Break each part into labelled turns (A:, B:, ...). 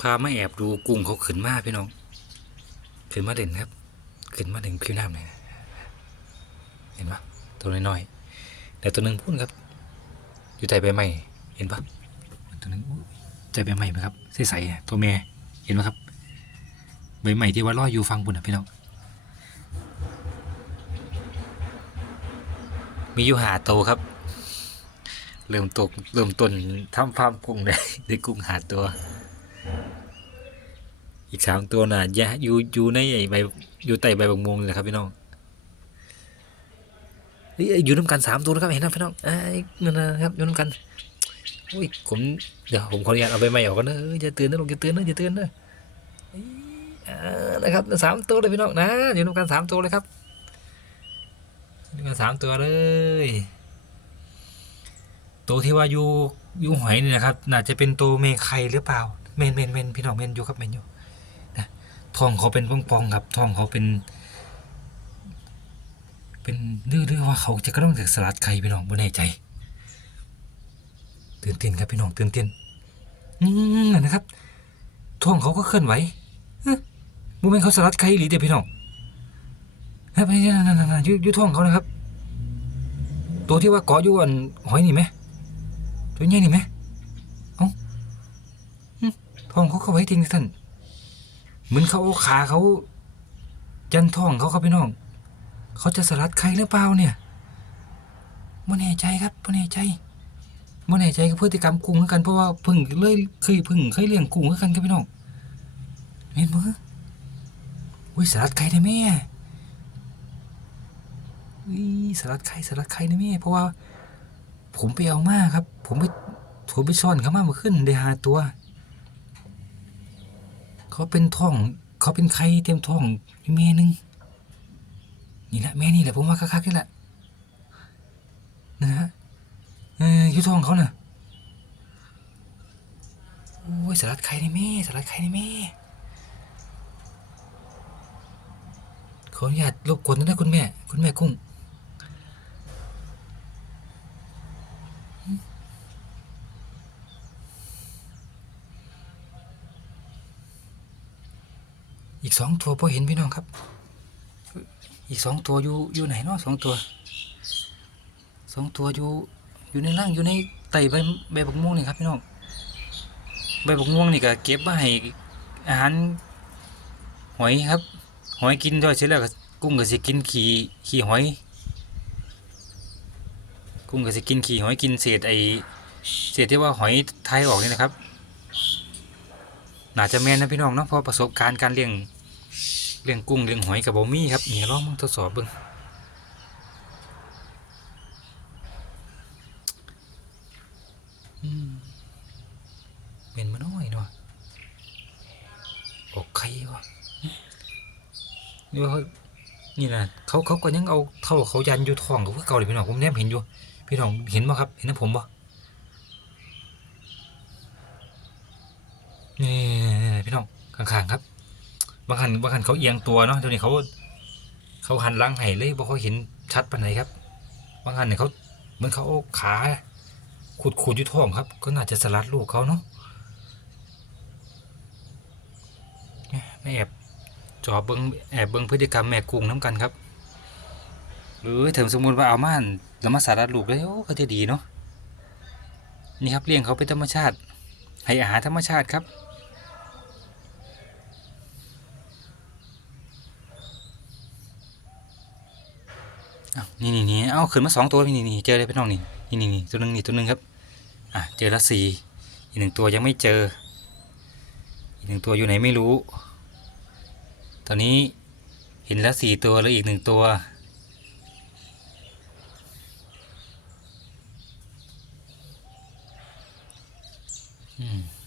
A: พามาแอบดูกุ้งเขาขึ้นมาพี่น้องขึ้นมาเด่นครับ ขึ้นมาเด่นผิวน้ำเลยเห็นปะตัวน้อยๆแต่ตัวหนึ่งพุ่นครับ อยู่ใต้ใบไม้เห็นปะตัวหนึงอุ๊ยใต้ใบไม้ไหมครับใสๆตัวแม่เห็นไหมครับ ใบไม้ที่ว่าลอยอยู่ฟังบุญอะพี่น้องมีอยู่หาโตวครับ เริ่มตกเริ่มต้นทำฟาร์มกุ้งได้ได้กุ้งหาตัว อีกสามตัวน่ะอยะอยู่อยู่ในไอใบอยู่ใต้ใบบางมงเลยครับพี่น้องอยู่น้ำกันสามตัวนะครับเห็นไหมพี่น้องไอ้ยนั่นนะครับอยู่น้ำกันอุ้ยผมเดี๋ยวผมขออนุญาตเอาใบไม้ออกก่อนนะเอ้ยอย่าตื่นนะลูกอย่าตื่นนะอย่าตื่นนะนะครับสามตัวเลยพี่น้องนะอยู่น้ำกันสามตัวเลยครับอยู่น้ำกันสามตัวเลย ตัวที่ว่าอยู่อยู่หอยนี่นะครับ น่าจะเป็นตัวเมไข่หรือเปล่า เมนเมนเมนพี่น้องเมนอยู่ครับเมนอยู่นะท้องเขาเป็นปองๆครับท้องเขาเป็น เป็นดื้อๆว่าเขาจะกระต้องจากสลัดไข่พี่น้องบ่แน่ใจตื่นเต้นครับพี่น้องตื่นเต้นอืมนั่นะครับท้องเขาก็เคลื่อนไหวเอ๊ะบ่แม่นเขาสลัดไข่หรือเดียวพี่น้องครับนี่นั่นนั่นนั่นยู่อยู่ท้องเขานะครับ ตัวที่ว่าเกาะอยู่อันหอยนี่ไหมตัวใหญ่นี่ไหม ท้องเขาเข้าไว้ทิ้งท่านเหมือนเขาเอาขาเขายันท้องเขาครับพี่น้อง เขาจะสลัดไข่หรือเปล่าเนี่ยไม่แน่ใจครับไม่แน่ใจไม่แน่ใจกับพฤติกรรมกุ้งเหมือนกันเพราะว่าพึ่งเลยเคยพึ่งเคยเลี้ยงกุ้งเหมือนกันครับพี่น้องเห็นมั้ยอุ้ยสลัดไข่ได้ไหมอุ้ยสลัดไข่สลัดไข่ได้ไหมเพราะว่า ผมไปเอามาครับ ผมไปผมไปซ่อนเขามาเมื่อขึ้นได้หาตัว เขาเป็นท้อง เขาเป็นไข่เต็มท้องอยู่แม่นึงนี่แหละแม่นี่แหละผมว่าคักๆนี่แหละนะฮะเอออยู่ท้องเขาเน่ะโอ้ยสลัดไข่ในแม่สลัดไข่ในแม่ขออนุญาตรบกวนนะคุณแม่ คุณแม่กุ้ง สองตัวพอเห็นพี่น้องครับ อีกสองตัวอยู่อยู่ไหนเนาะสองตัวสองตัวอยู่อยู่ในร่างอยู่ในไตใบใบบักม่วงนี่ครับพี่น้องใบบักม่วงนี่ก็เก็บมาให้อาหารหอยครับ หอยกินด้วยเสร็จแล้วก็กุ้งก็สิกินขี้ขี้หอย กุ้งก็สิกินขี้หอยกินเศษไอเศษที่ว่าหอยไทยออกนี่นะครับน่าจะแม่นนะพี่น้องเนาะเพราะประสบการณ์การเลี้ยง เลี้ยงกุ้งเลี้ยงหอยกับบ่มีครับนี่ลองมาทดสอบเบิ่งอืมเป็นมาน้อยเนาะออกไข่วะนี่ว่านี่นะเขาเขาก็ยังเอาเท่าเขายันอยู่ท้องกับพวกเก่าเลยพี่น้องผมแนมเห็นอยู่พี่น้องเห็นบ่ครับ เห็นนะผมบ่นี่พี่น้องข้างๆครับ บางคันบางคันเขาเอียงตัวเนาะเดี๋ยวนี้เขา เขาหันหลังให้เลยเพราะเขาเห็นชัดปานไหนครับ บางคันเนี่ยเขาเหมือนเขาเอาขาขุดขุดอยู่ท้องครับ ก็น่าจะสลัดลูกเขาเนาะเนี่แอบจอบเบิ้งแอบเบิ้งพฤติกรรมแม่กุ้งน้ำกันครับหรือถึงสมมติว่าเอาม่านแล้วมาสลัดลูกเลยโอ้ก็จะดีเนาะนี่ครับเลี้ยงเขาเป็นธรรมชาติ ให้อาหารธรรมชาติครับ อ้าวนี่นี่นี่ เอาขึ้นมาสองตัวนี่นี่เจอเลยพี่น้องนี่นี่นี่นี่ตัวหนึ่งนี่ตัวหนึ่งครับอะเจอละสี่อีกหนึ่งตัวยังไม่เจอ อีกหนึ่งตัวอยู่ไหนไม่รู้ ตอนนี้เห็นล้วสี่ตัวแล้วอีกหนึ่งตัวอืม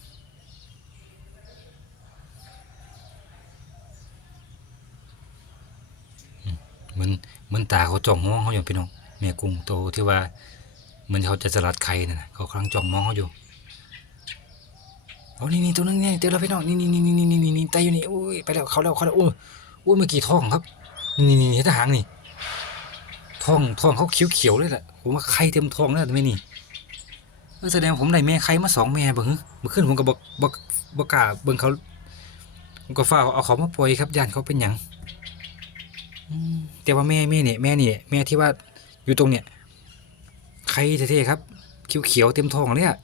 A: มือนเหมือนตาเขาจ้องมองเขาอยู่พี่น้องแม่กุ้งโตที่ว่าเหมือนเขาจะสลัดไข่นะนะเขากำลังจ้องมองเขาอยู่โอ้นี่นี่ตัวนึงเนี่ยเจอแล้วพี่น้องนี่นี่นี่นี่นี่นี่นี่ไตอยู่นี่อุ้ยไปแล้วเขาแล้วเขาแล้วโอ้ยโอ้ยเมื่อกี้ท้องครับ นี่นี่นี่ทหางนี่ท้องท้องเขาเขียวเขียวๆเลยแหละผมว่าไข่เต็มท้องแล้วไม่นี่แสดงผมได้แม่ไข่มาสองแม่เบิ่งเมื่อคืนผมก็บอกบกบกาเบิ่งเขาผมก็ฟ้าเอาเขามาปล่อยครับย่านเขาเป็นหยัง แต่ว่าแม่แม่เนี่ยแม่เนี่ยแม่ที่ว่าอยู่ตรงเนี่ยใครเท่ๆครับเขียวๆเต็มท้องเลยอะ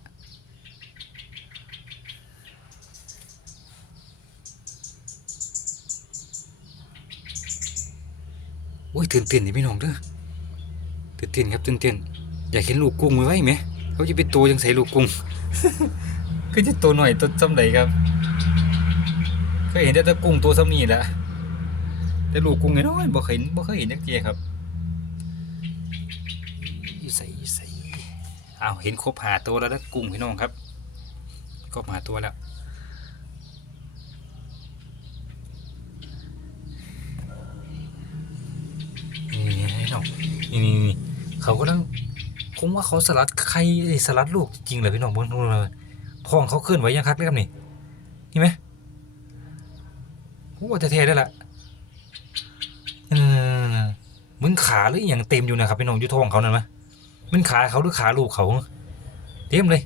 A: โอ้ยตื่นเต้นนี่พี่น้องเด้อตื่นเต้นครับตื่นเต้นอยากเห็นลูกกุ้งไว้ไหมเขาจะเป็นตัวยังใส่ลูกกุ้งคือจะตัวหน่อยตัวซ้ำใดครับเคยเห็นแต่ตัวกุ้งตัวซ้ำนี่แหละ แต่ลูกกุ้งน้อยๆบ่เคยเห็นบ่เคยเห็นจักเทียครับอยู่ใส่อยู่ใส่อ้าวเห็นครบหาตัวแล้วนะกุ้งพี่น้องครับครบหาตัวแล้วนี่พี่น้องนี่นี่นี่เขากำลังผมว่าเขาสลัดไข่เอ้ยสลัดลูกจริงๆเลยพี่น้องเบิ่งดูเลยท้องเขาเคลื่อนไหวยังคักเลยครับนี่เห็นไหมโอ้จะเทได้ละ เออมึงขาหรืออย่างเต็มอยู่นะครับพี่น้องยุทธองเขานั่นไหมมันขาเขาหรือขาลูกเขาเต็มเลย